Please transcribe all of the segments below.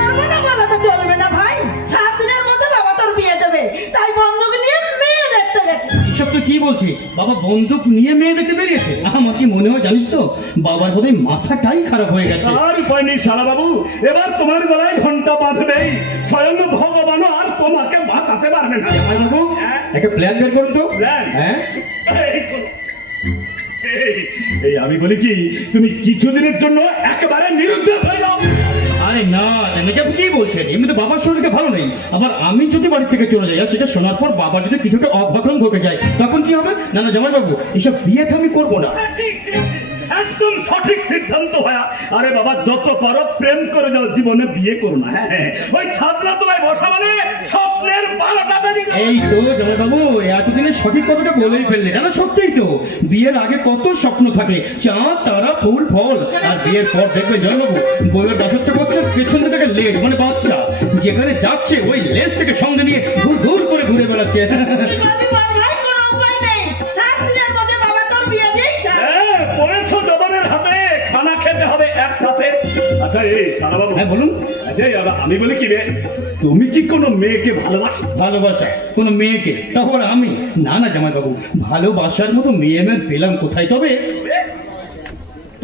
পারবো না বলা তো চলবে না ভাই, 7 দিনের মধ্যে বাবা তোর বিয়ে দেবে, তাই বন্ধুকে নিয়ে মেয়ে দেখতে গেছি। এসব তুই কি বলছিস? বাবা বন্দুক নিয়ে মেয়ে দেখতে বেরিয়েছে? আমার কি মনে হয় জানিস তো, বাবার বোধহয় মাথাটাই খারাপ হয়ে গেছে। আর উপায় নেই শালা বাবু, এবার তোমার গলায় ঘন্টা বাঁধবেই, স্বয়ং ভগবানও আর তোমাকে বাঁচাতে পারবে না। বাবু একটা প্ল্যান বের করুন তো। প্ল্যান? হ্যাঁ এই শোনো, এই আমি বলি কি, তুমি কিছুদিনের জন্য একেবারে নিরুদ্দেশ হয়ে যাও। আরে না মেজাব কি বলছেন, এমনি তো বাবার শরীরকে ভালো নেই, আবার আমি যদি বাড়ি থেকে চলে যাই আর সেটা শোনার পর বাবার যদি কিছুটা অঘটন ঘটে যায় তখন কি হবে? না না জামাই বাবু, এসব বিয়ে তো আমি করবো না। ঠিক ঠিক, একদম সঠিক সিদ্ধান্ত ভাইয়া। আরে বাবা, যত পারো প্রেম করে যাও, জীবনে বিয়ে করো না। হ্যাঁ হ্যাঁ, ওই ছাদনা তোমায় বসা মানে স্বপ্নের বারোটা বেরিয়ে যাবে। এই তো জামাই বাবু, এতদিনে সঠিক কথাটা বলেই ফেললে। জানো সত্যিই তো, বিয়ের আগে কত স্বপ্ন থাকে, চাঁদ তারা ফুল ফল, আর বিয়ের পর দেখবে জামাই বাবু বইয়ের দাসত্ব করছে, পেছন থেকে লেজ মানে বাচ্চা, যেখানে যাচ্ছে ওই লেজ থেকে সঙ্গে নিয়ে ঘুর ঘুর করে ঘুরে বেড়াচ্ছে। কি করবি বল ভাই, কোনো উপায় নেই, 7 দিনের মধ্যে বাবা তোর বিয়ে দিয়েই ছাড়। হ্যাঁ, পড়েছো জবানের হাতে, খানা খেতে হবে একসাথে। আচ্ছা এই শালা বাবু, হ্যাঁ বলুন। আচ্ছা এই আমি বলি কি রে, তুমি কি কোনো মেয়েকে ভালোবাসো? ভালোবাসা কোনো মেয়েকে? তারপর আমি? না না জামাই বাবু, ভালোবাসার মতো মেয়ে মেয়ে পেলাম কোথায়? তবে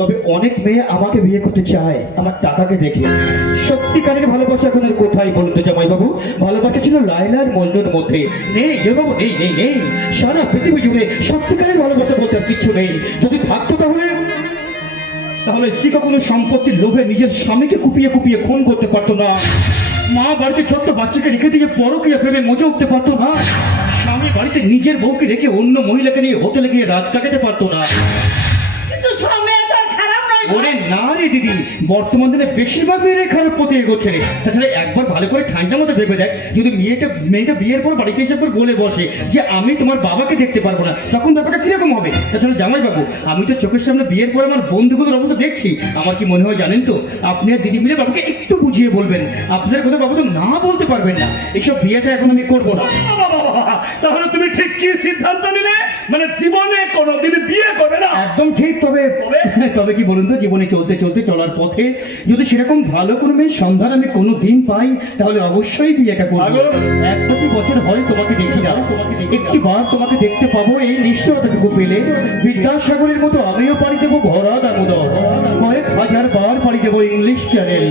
তবে অনেক মেয়ে আমাকে বিয়ে করতে চায় আমার টাকাকে দেখে। সত্যিকারের ভালোবাসা এখন আর কোথায় বলুন তো জামাই বাবু? ভালোবাসা ছিল লায়লা আর মজনুর মধ্যে, নেই জামাই বাবু, নেই নেই নেই। সারা পৃথিবী জুড়ে সত্যিকারের ভালোবাসা বলতে আর কিচ্ছু নেই। যদি থাকতো তাহলে স্ত্রী কখনো সম্পত্তির লোভে নিজের স্বামীকে কুপিয়ে কুপিয়ে খুন করতে পারতো না। মা বাড়িতে ছোট্ট বাচ্চাকে রেখে দিয়ে পরকীয়া প্রেমে মজে উঠতে পারতো না। স্বামী বাড়িতে নিজের বউকে রেখে অন্য মহিলাকে নিয়ে হোটেলে গিয়ে রাত কাটাতে পারতো না। কিন্তু স্বামী এত খারাপ নয় ভাই। ওরে না রে দিদি, বর্তমান দিনে বেশিরভাগ মেয়েরাই খারাপ পথে এগোচ্ছে রে। তাছাড়া একবার ভালো করে ঠান্ডা মতো ভেবে দেখ, যদি মেয়েটা বিয়ের পর বাড়িতে এসে পর বলে বসে যে আমি তোমার বাবাকে দেখতে পারবো না, তখন ব্যাপারটা কিরকম হবে? তাছাড়া জামাই বাবু, আমি তো চোখের সামনে বিয়ের পর আমার বন্ধুগুলোর অবস্থা দেখছি। আমার কি মনে হয় জানেন তো, আপনি আর দিদি মিলে বাবাকে একটু বুঝিয়ে বলবেন, আপনার কথা বাবা তো না বলতে পারবেন না। এইসব বিয়েটা এখন আমি করবো না। তাহলে তুমি ঠিক কি সিদ্ধান্ত নিলে? মানে জীবনে কোনোদিন বিয়ে করবে না? একদম ঠিক। তবে কি বলুন তো, জীবনে চলতে চলতে চলার পথে যদি সেরকম ভালো কোনো মেয়ের সন্ধান আমি কোনো দিন পাই, তাহলে অবশ্যই বিয়েটা করবো। এক প্রতি বছর হয় তোমাকে দেখি না, একটি বার তোমাকে দেখতে পাবো, এই নিশ্চয়তাটুকু পেলে বিদ্যাসাগরের মতো আমিও পাড়ি দেবো ভরা দামোদর, কয়েক হাজার বার পাড়ি দেবো ইংলিশ চ্যানেল।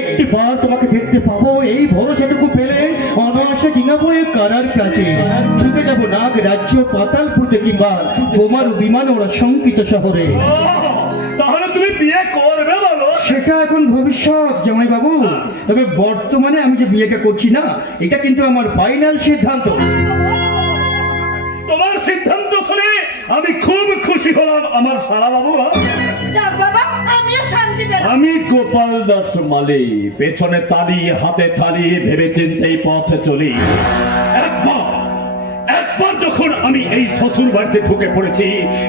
একটি বার তোমাকে দেখতে পাবো, এই ভরসাটুকু পেলে অনায়াসে ডিঙাবো এই কারার প্রাচীর, ছুটে যাবো নাগ রাজ্য পাতালপুরতে কিংবা বোমারু বিমান ওরা শঙ্কিত শহরে। তাহলে তুমি বিয়ে করবে বলো? সেটা এখন ভবিষ্যৎ জামাই বাবু, তবে বর্তমানে আমি যে বিয়েটা করছি না, এটা কিন্তু আমার ফাইনাল সিদ্ধান্ত। তোমার সিদ্ধান্ত শুনে আমি খুব খুশি হলাম আমার শালা বাবু। যাক বাবা, আমিও শান্তি পেলাম। আমি গোপাল দাস মালি, পেছনে তালি হাতে থালি, ভেবে চিন্তেই পথ চলি। একবার যখন আমি এই শ্বশুর বাড়িতে ঢুকে পড়েছি,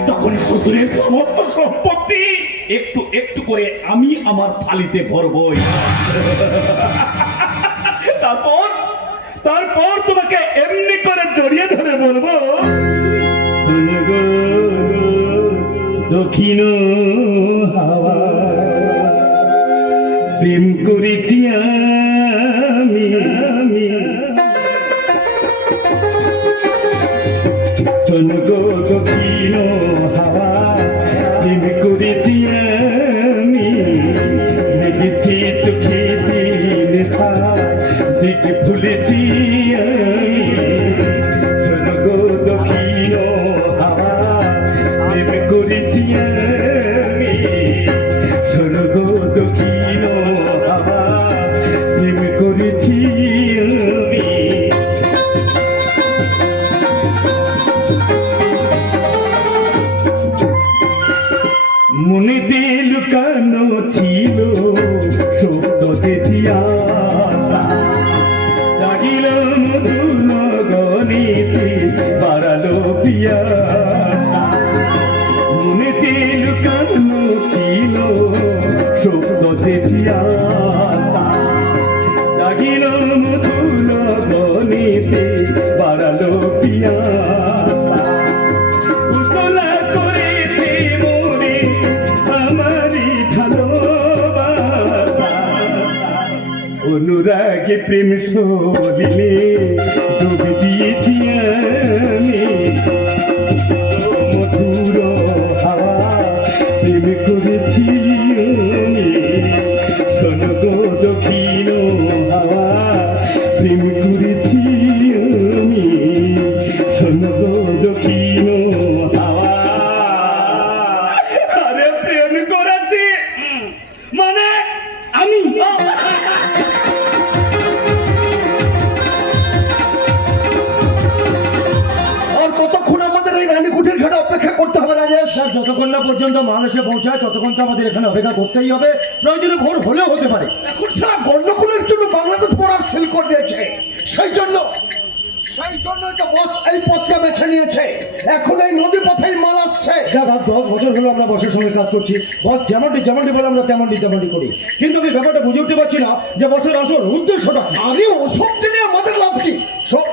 তখন শ্বশুরের সমস্ত সম্পত্তি একটু একটু করে আমি আমার থালিতে ভরবই। তারপর তোমাকে এমনি করে জড়িয়ে ধরে বলবো, দক্ষিণ হাওয়া প্রেম করেছি আমি, শোন গো দক্ষিণ হাওয়া প্রেম করেছি আমি, লেগেছি চোখে দিন দেখে ভুলেছি আমি, শোন গো দক্ষিণ হাওয়া প্রেম করেছি আমি, শোন গো দক্ষিণ হাওয়া প্রেম অনুরাগে প্রেম সলিলে ডুবে দিয়েছি আমি মধুর হাওয়া প্রেম করেছি আমি শোনো গো দক্ষিণ হাওয়া প্রেম করেছি আমি শোনো গো দক্ষিণ হাওয়া আরে প্রেম করেছি মানে আমি আর কতক্ষণ আমাদের এই রানীকুঠির ঘাটে অপেক্ষা করতে হবে রাজেশ? স্যার যতক্ষণ না পর্যন্ত মাল এসে পৌঁছায় ততক্ষণ তো আমাদের এখানে অপেক্ষা করতেই হবে। প্রয়োজনে ভোর হলেও হতে পারে। এখন ছাড়া গন্ডগোলের জন্য বাংলাদেশ বর্ডার সিল করে দিয়েছে। সেই জন্যই তো বস এই পথটা বেছে নিয়েছে। এখন এই নদী পথেই মাল আসছে। দেখ আজ 10 বছর হলো আমরা বসের সঙ্গে কাজ করছি। বস যেমনটি বলে আমরা তেমনটি করি। কিন্তু আমি ব্যাপারটা বুঝে উঠতে পারছি না যে বসের আসল উদ্দেশ্যটা কি। আরে ওসব জেনে আমাদের লাভ কি? সব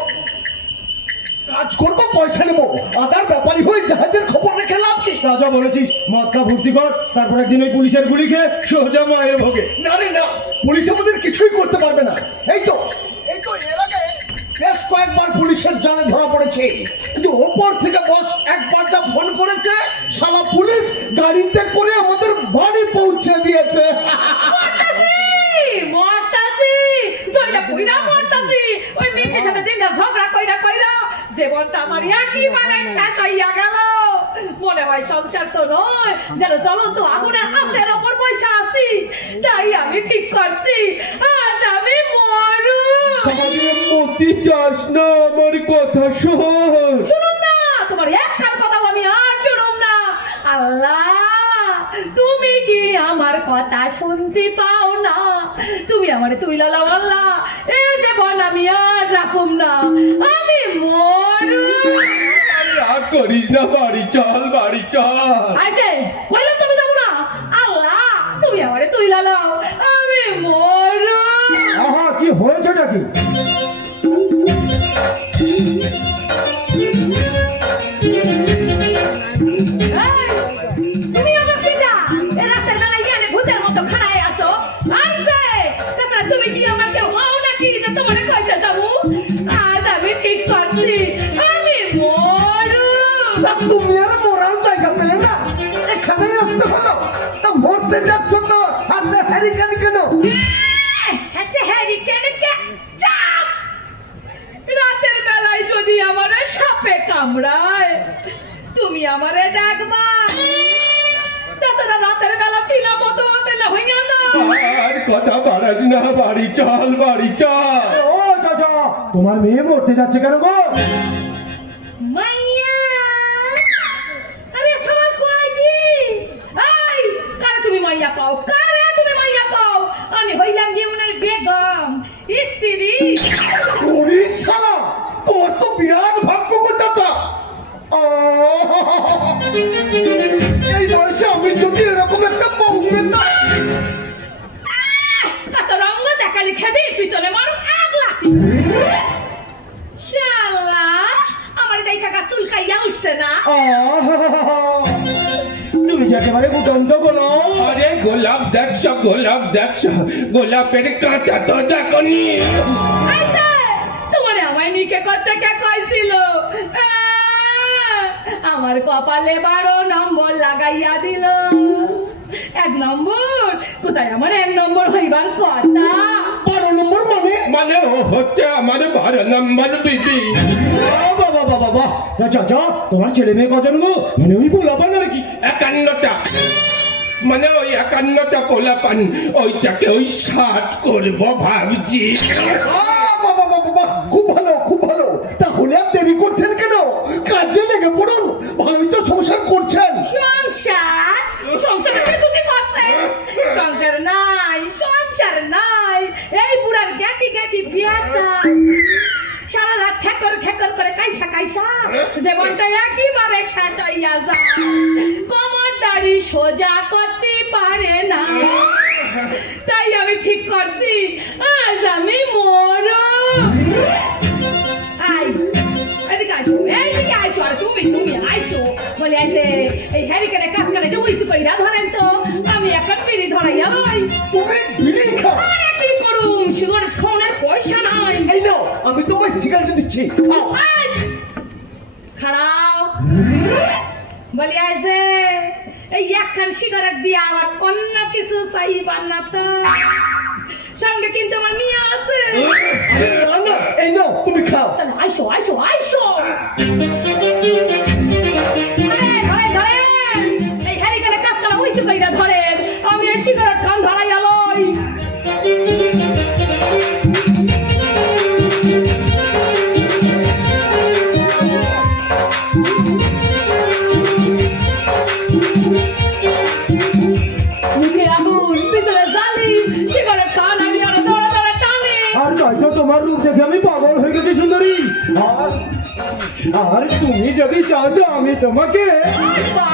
কাজ করবো, পয়সা নেবো, আদার ব্যাপারী হয়ে জাহাজের খবর রেখে লাভ কি? তা যা বলেছিস মদ খা ভর্তি কর, তারপর একদিন ওই পুলিশের গুলি খেয়ে সোজা মায়ের ভোগে। না রে না, পুলিশ আমাদের কিছুই করতে পারবে না। এই তো এর আগে বেশ কয়েকবার পুলিশের জালে ধরা পড়েছে, কিন্তু ওপর থেকে বস একবার যা ফোন করেছে, শালা পুলিশ গাড়িতে করে আমাদের বাড়ি পৌঁছে দিয়েছে। মরতাছি জয়লা কইরা মরতাছি ওই মিছের সাথে দিনটা ঝগড়া কইরা জীবনটা আমার একেবারে শেষ হইয়া গেল। মনে হয় সংসার তো নয়, যেন জ্বলন্ত আগুনের আস্তের ওপর বসে আছি। তাই আমি ঠিক করছি আজ আমি মরু। মতি যাস না, আমার কথা শোন। শুনুন না, তোমার একখান কথাও আমি আর শুনুম না। আল্লাহ, তুমি কি আমার কথা শুনতে পাও না? তুমি আমারে তুই লালাও আল্লাহ, এই জীবন আমি আর রাখুম না, আমি মরু। রাগ করিস না, বাড়ি চল, বাড়ি চল। আইতে কইলাম তুমি যাবো না। আল্লাহ, তুমি আমারে তুই লালাও, আমি মরু। আহা, কি হয়েছেটা কি? তুমি আমার চিন্তা এ রাতের বেলা ইয়ানে ভূতের মতো খাড়ায় আসো। আইছে তাছাড়া তুমি কি আমার কেউ হও নাকি যে তোমারে কইতে যাবো? আজ আমি ঠিক করছি, আমি মরু। তা তুমি আর মরার জায়গা পেলে না, এখানে আসতে হলো। তা মরতে যাচ্ছ তো হাতে হ্যারিকেন কেন? হাতে হ্যারিকেন কে চাপ। রাতের বেলায় যদি আমারে সাপে কামড়ায়, তুমি আমারে দেখবা। তাছাড়া রাতের বেলা তিলা মতো হতে না হইয়া না। আর কথা বাড়াস না, বাড়ি চল, বাড়ি চল। ও চাচা, তোমার মেয়ে মরতে যাচ্ছে কেন গো? মাইয়া, আরে সওয়াল কই কি? এই, কারে তুমি মাইয়া পাও? কারে তুমি মাইয়া পাও? আমি হইলাম জীবনের বেগম, স্ত্রী। ওরে শালা, তোর তো বিরাট ভাগ্য গো চাচা। এই বয়সে আমি যদি এরকম একটা বউ পেতাম। কত রঙ দেখালি খেদি পিছনে মারুম এক লাঠি। শালা, আমার দেখা গা চুল খাইয়া উঠছে না। তুমি যে একেবারে উদন্ত গোলো। আরে গোলাপ দেখছ, গোলাপের কাঁটা তো দেখনি। আইছে, তোমারে আমায় নিকে করতে কে কইছিল? আমার কপালে 12 নম্বর লাগাইয়া দিল। 1 নম্বর কোথায়? আমার 1 নম্বর হইবার কথা। 12 নম্বর মানে ও হচ্ছে আমার 12 নম্বর বিবি। বাবা, তা চাচা তোমার ছেলে মেয়ে কজন গো? মানে ওই বলাপান আর কি? 51টা, মানে ওই 51টা পোলাপান, ওইটাকে ওই 60 করব ভাবছি। বাবা, খুব ভালো, খুব ভালো। তাহলে আর দেরি করছেন কেন? কাজে লেগে পড়ুন, ভালোই তো সংসার করছেন। সংসার কিছু করছে? সংসার নাই। এই বুড়ার গ্যাটি বিয়াটা সারা রাত ঠেকর করে কাইসা জীবনটা একেবারে শেষ হইয়া যায়। কোমর দাড়ি সোজা করতে পারে না। তাই আমি ঠিক করছি আজ আমি মরু। আই, এদিকে আইসো, আর তুমি আইসো বলে আইসে এই হ্যারিকেনে কাজ করে যে উইসু কইরা ধরেন তো। আমি একটা বিড়ি ধরাইয়া লই। তুমি বিড়ি খাও? আরে কি করুম, শুধু পয়সা নাই। এই নাও, আমি তোমায় সিগারেট দিচ্ছি। নাও। আজ! খাড়াও। বলি আইছে, এই একখান সিগারেট দিয়ে আমার অন্য কিছু চাইবার না তো। সঙ্গে কিন্তু আমার মেয়ে আছে। না, না, এই নাও, তুমি খাও। তাহলে আইসো আইসো আইসো। আরে, ধরে ধরে এই হ্যারিকেনে কাজ করা হইতে কইরা ধরেন, আমি এই সিগারেট খান ধরাইয়া লই। মুখে আগুন, ভিতরে জালি, সিগারেট খান আমি আর দৌড়া দৌড়া টানে। আর তাই তো তোমার রূপ দেখে আমি পাগল হয়ে গেছি সুন্দরী। আর তুমি যদি চাও তো আমি তোমাকে বাবা,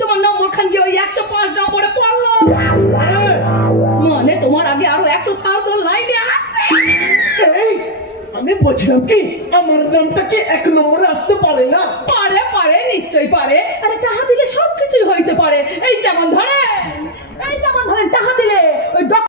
তোমার নম্বর খান কি ওই 105 নম্বরে পড়লো? মানে তোমার আগে আরো 107 জন লাইনে আসছে। এই, আমি বলছিলাম কি আমার নামটা কি 1 নম্বরে আসতে পারে না? পারে পারে, নিশ্চয়ই পারে। আরে টাকা দিলে সবকিছুই হইতে পারে। এই যেমন ধরেন টাকা দিলে ওই